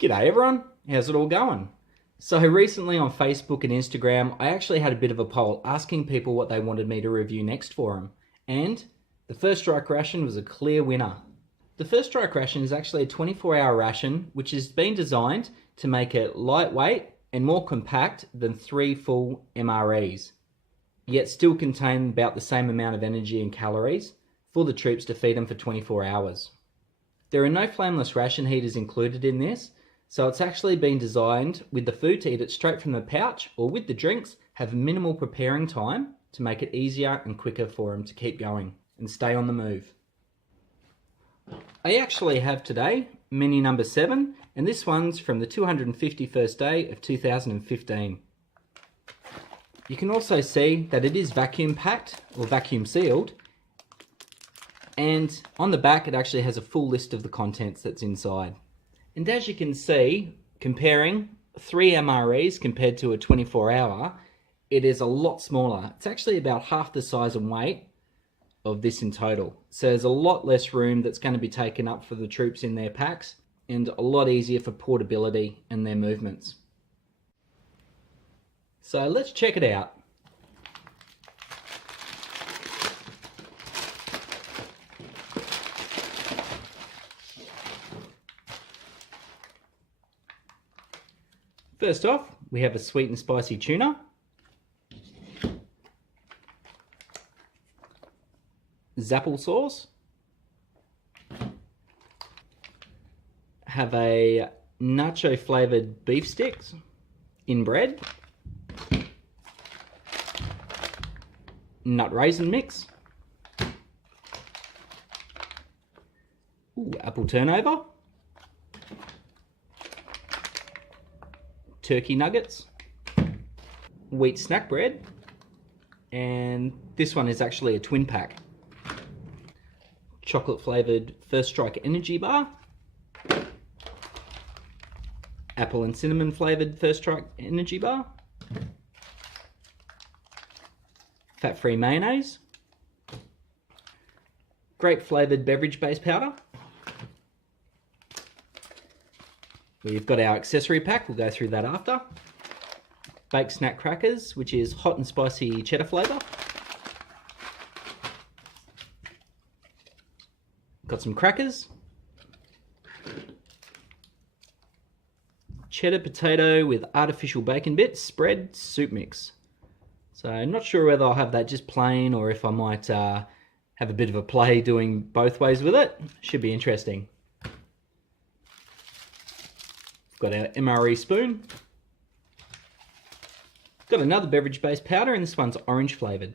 G'day everyone, how's it all going? So recently on Facebook and Instagram, I actually had a bit of a poll asking people what they wanted me to review next for them. And the First Strike Ration was a clear winner. The First Strike Ration is actually a 24-hour ration which has been designed to make it lightweight and more compact than 3 full MREs, yet still contain about the same amount of energy and calories for the troops to feed them for 24 hours. There are no flameless ration heaters included in this, so it's actually been designed with the food to eat it straight from the pouch or with the drinks, have minimal preparing time to make it easier and quicker for them to keep going and stay on the move. I actually have today menu number 7, and this one's from the 251st day of 2015. You can also see that it is vacuum packed or vacuum sealed, and on the back it actually has a full list of the contents that's inside. And as you can see, comparing 3 MREs compared to a 24-hour, it is a lot smaller. It's actually about half the size and weight of this in total. So there's a lot less room that's going to be taken up for the troops in their packs, and a lot easier for portability and their movements. So let's check it out. First off, we have a sweet and spicy tuna, Dapple Sauce, have a nacho flavoured beef sticks in bread, nut raisin mix, apple turnover, turkey nuggets, wheat snack bread, and this one is actually a twin pack. Chocolate flavoured First Strike energy bar, apple and cinnamon flavoured First Strike energy bar, fat-free mayonnaise, grape flavoured beverage base powder. We've got our accessory pack, we'll go through that after. Baked snack crackers, which is hot and spicy cheddar flavour. Got some crackers. Cheddar potato with artificial bacon bits, spread, soup mix. So I'm not sure whether I'll have that just plain or if I might have a bit of a play doing both ways with it. Should be interesting. Got our MRE spoon. Got another beverage base powder, and this one's orange flavoured.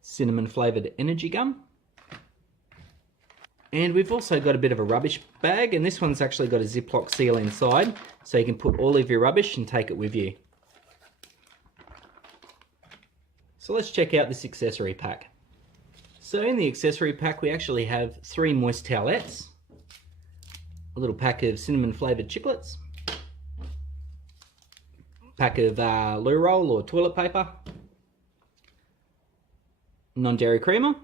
Cinnamon flavoured energy gum. And we've also got a bit of a rubbish bag, and this one's actually got a Ziploc seal inside, so you can put all of your rubbish and take it with you. So let's check out this accessory pack. So in the accessory pack we actually have 3 moist towelettes, a little pack of cinnamon flavoured chiclets, pack of loo roll or toilet paper, non-dairy creamer,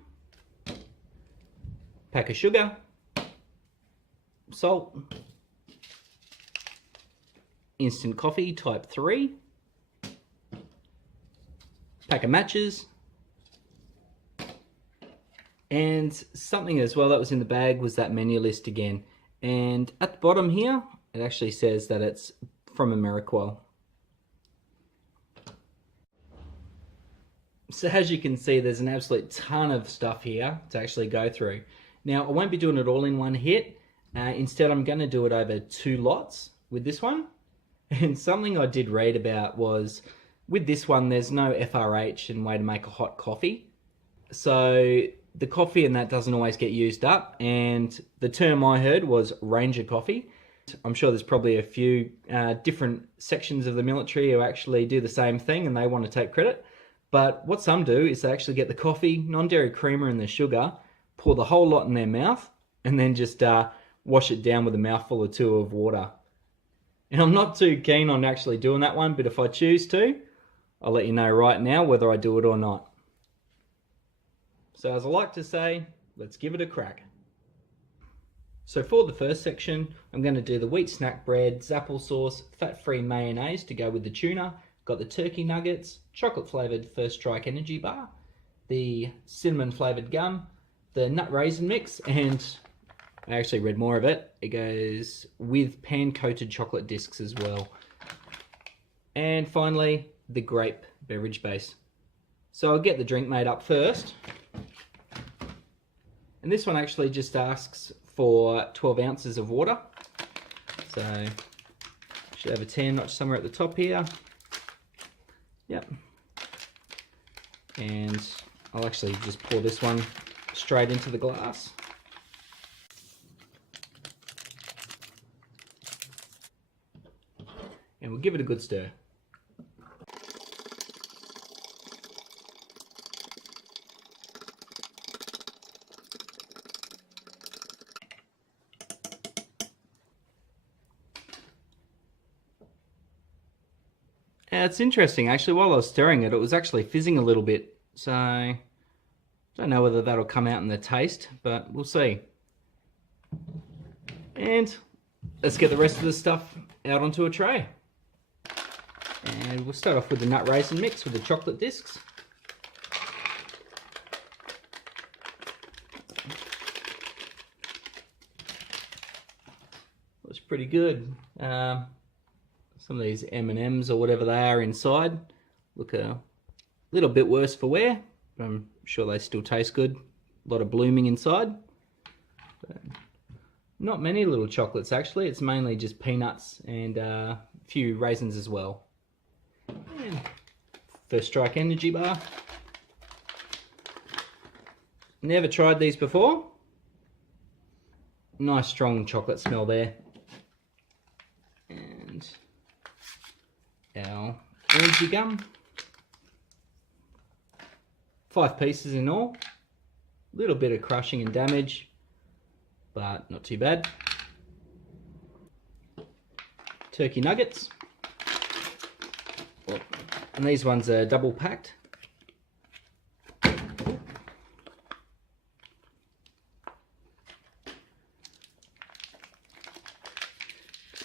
pack of sugar, salt, instant coffee type 3, pack of matches, and something as well that was in the bag was that menu list again. And at the bottom here, it actually says that it's from America. So as you can see, there's an absolute ton of stuff here to actually go through. Now, I won't be doing it all in one hit. Instead, I'm going to do it over 2 lots with this one. And something I did read about was, with this one, there's no FRH and way to make a hot coffee. So the coffee in that doesn't always get used up, and the term I heard was Ranger coffee. I'm sure there's probably a few different sections of the military who actually do the same thing and they want to take credit. But what some do is they actually get the coffee, non-dairy creamer and the sugar, pour the whole lot in their mouth, and then just wash it down with a mouthful or 2 of water. And I'm not too keen on actually doing that one, but if I choose to, I'll let you know right now whether I do it or not. So as I like to say, let's give it a crack. So for the first section, I'm going to do the wheat snack bread, applesauce, fat-free mayonnaise to go with the tuna. Got the turkey nuggets, chocolate-flavoured First Strike energy bar, the cinnamon-flavoured gum, the nut raisin mix, and I actually read more of it. It goes with pan-coated chocolate discs as well. And finally, the grape beverage base. So I'll get the drink made up first. And this one actually just asks for 12 ounces of water. So should have a 10 notch somewhere at the top here. Yep. And I'll actually just pour this one straight into the glass. And we'll give it a good stir. It's interesting, actually, while I was stirring it, it was actually fizzing a little bit. So, I don't know whether that'll come out in the taste, but we'll see. And let's get the rest of the stuff out onto a tray. And we'll start off with the nut raisin mix with the chocolate discs. Looks pretty good. Some of these M&Ms or whatever they are inside look a little bit worse for wear, but I'm sure they still taste good. A lot of blooming inside. But not many little chocolates actually, it's mainly just peanuts and a few raisins as well. And First Strike energy bar. Never tried these before. Nice strong chocolate smell there. And our energy gum. 5 pieces in all. Little bit of crushing and damage, but not too bad. Turkey nuggets. And these ones are double packed.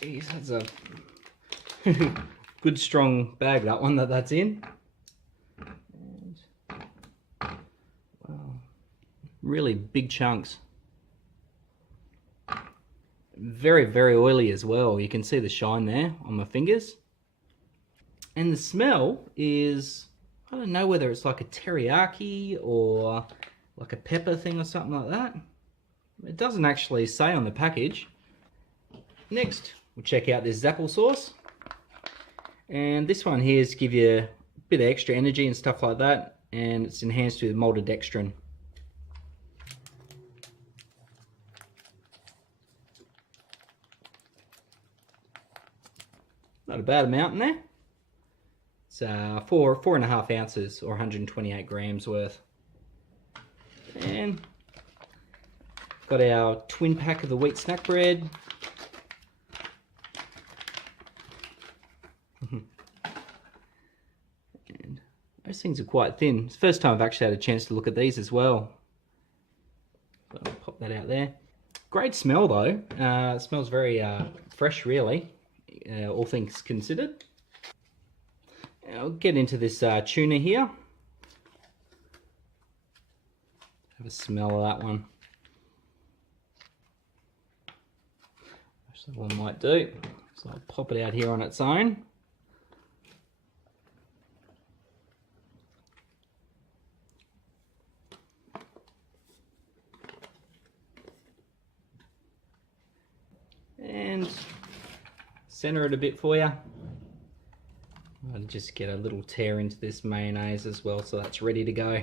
Jeez, that's a good strong bag, that one that's in. And, wow, really big chunks. Very, very oily as well. You can see the shine there on my fingers. And the smell is, I don't know whether it's like a teriyaki or like a pepper thing or something like that. It doesn't actually say on the package. Next, we'll check out this Dapple Sauce. And this one here is to give you a bit of extra energy and stuff like that. And it's enhanced with maltodextrin. Not a bad amount in there. It's 4.5 ounces or 128 grams worth. And got our twin pack of the wheat snack bread. And those things are quite thin. It's the first time I've actually had a chance to look at these as well. So I'll pop that out there. Great smell though. It smells very fresh really, all things considered. I'll get into this tuna here. Have a smell of that one. Actually, one might do. So I'll pop it out here on its own. And center it a bit for you. I'll just get a little tear into this mayonnaise as well, so that's ready to go.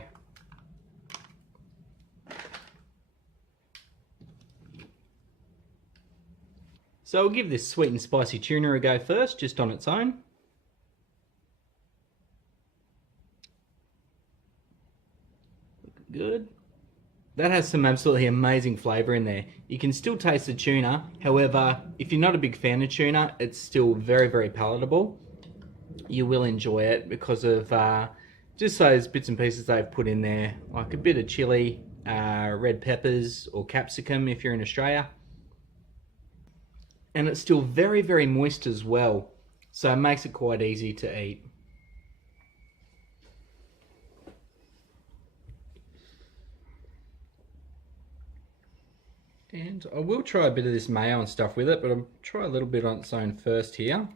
So I'll give this sweet and spicy tuna a go first, just on its own. Good. That has some absolutely amazing flavour in there. You can still taste the tuna, however, if you're not a big fan of tuna, it's still very, very palatable. You will enjoy it because of just those bits and pieces they've put in there, like a bit of chilli, red peppers or capsicum if you're in Australia, And it's still very, very moist as well. So it makes it quite easy to eat. And I will try a bit of this mayo and stuff with it, but I'll try a little bit on its own first here.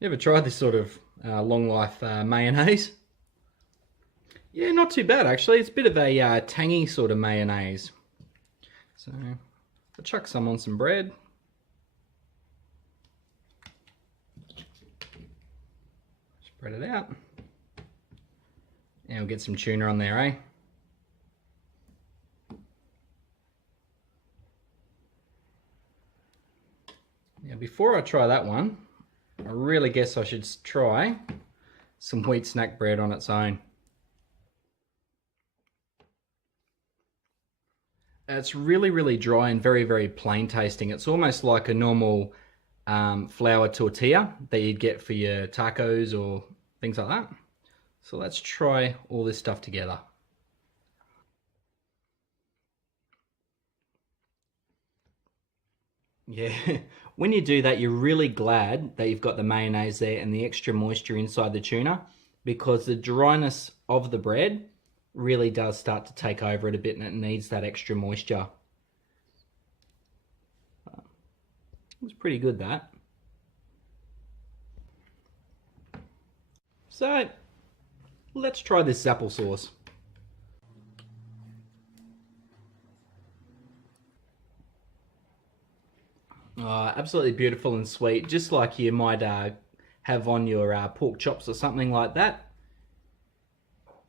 Never tried this sort of long life mayonnaise. Yeah, not too bad actually. It's a bit of a tangy sort of mayonnaise. So I'll chuck some on some bread. Spread it out. And we'll get some tuna on there, eh? Now before I try that one, I really guess I should try some wheat snack bread on its own. It's really, really dry and very, very plain tasting. It's almost like a normal flour tortilla that you'd get for your tacos or things like that. So let's try all this stuff together. Yeah, when you do that, you're really glad that you've got the mayonnaise there and the extra moisture inside the tuna, because the dryness of the bread really does start to take over it a bit and it needs that extra moisture. It was pretty good, that. So let's try this applesauce. Absolutely beautiful and sweet, just like you might have on your pork chops or something like that.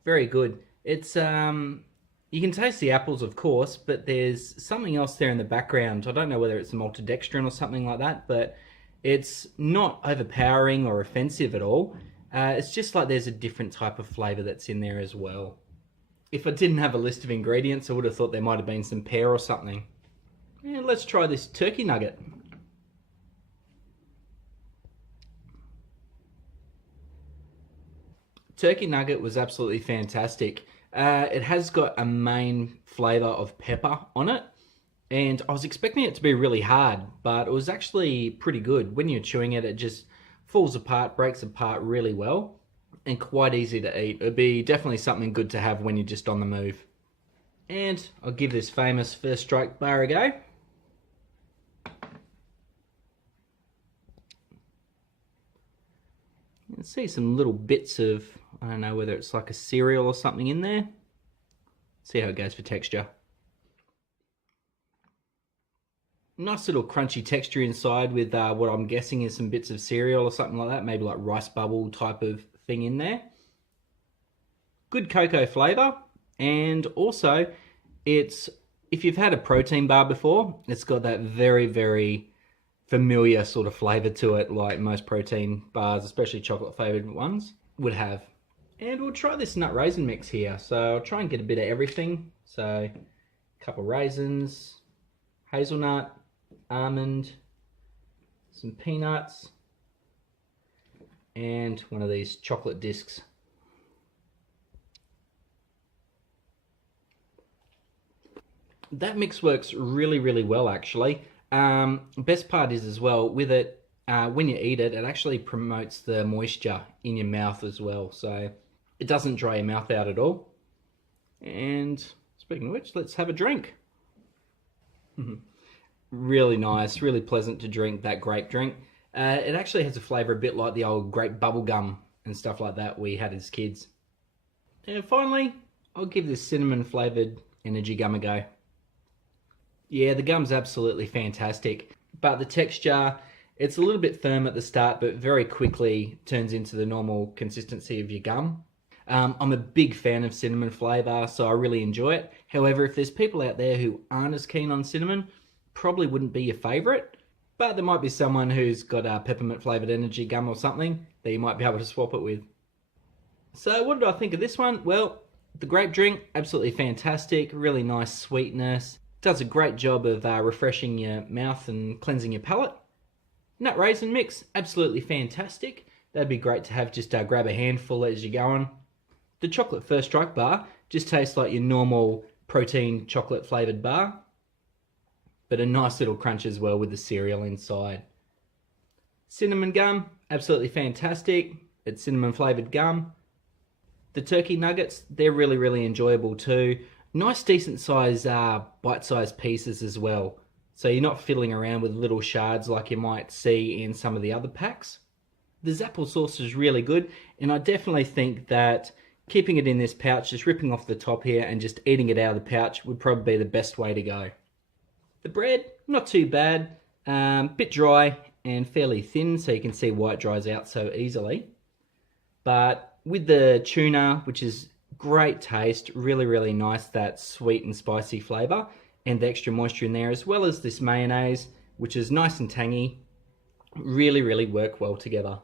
Very good. It's you can taste the apples, of course, but there's something else there in the background. I don't know whether it's a maltodextrin or something like that, but it's not overpowering or offensive at all. It's just like there's a different type of flavour that's in there as well. If I didn't have a list of ingredients, I would have thought there might have been some pear or something. And let's try this turkey nugget. Turkey nugget was absolutely fantastic. It has got a main flavour of pepper on it, and I was expecting it to be really hard, but it was actually pretty good. When you're chewing it, it just falls apart, breaks apart really well, and quite easy to eat. It'd be definitely something good to have when you're just on the move. And I'll give this famous First Strike bar a go. You can see some little bits of, I don't know whether it's like a cereal or something in there. See how it goes for texture. Nice little crunchy texture inside with what I'm guessing is some bits of cereal or something like that. Maybe like rice bubble type of thing in there. Good cocoa flavour. And also, it's, if you've had a protein bar before, it's got that very, very familiar sort of flavour to it, like most protein bars, especially chocolate flavoured ones, would have. And we'll try this nut raisin mix here. So I'll try and get a bit of everything. So a couple of raisins, hazelnut, almond, some peanuts, and one of these chocolate discs. That mix works really, really well actually. Best part is as well with it, when you eat it, it actually promotes the moisture in your mouth as well. So it doesn't dry your mouth out at all. And speaking of which, let's have a drink. Really nice, really pleasant to drink, that grape drink. It actually has a flavour a bit like the old grape bubble gum and stuff like that we had as kids. And finally, I'll give this cinnamon flavoured energy gum a go. Yeah, the gum's absolutely fantastic, but the texture, it's a little bit firm at the start, but very quickly turns into the normal consistency of your gum. I'm a big fan of cinnamon flavour, so I really enjoy it. However, if there's people out there who aren't as keen on cinnamon, probably wouldn't be your favourite, but there might be someone who's got a peppermint flavoured energy gum or something that you might be able to swap it with. So what did I think of this one? Well, the grape drink, absolutely fantastic, really nice sweetness. Does a great job of refreshing your mouth and cleansing your palate. Nut raisin mix, absolutely fantastic. That'd be great to have, just grab a handful as you're going. The chocolate First Strike bar just tastes like your normal protein chocolate flavoured bar. but a nice little crunch as well with the cereal inside. Cinnamon gum, absolutely fantastic. It's cinnamon flavoured gum. The turkey nuggets, they're really enjoyable too. Nice decent size bite-sized pieces as well. So you're not fiddling around with little shards like you might see in some of the other packs. The Dapple Sauce is really good, and I definitely think that keeping it in this pouch, just ripping off the top here and just eating it out of the pouch would probably be the best way to go. The bread, not too bad, bit dry and fairly thin, so you can see why it dries out so easily. But with the tuna, which is great taste, really nice, that sweet and spicy flavour, and the extra moisture in there, as well as this mayonnaise, which is nice and tangy, really work well together.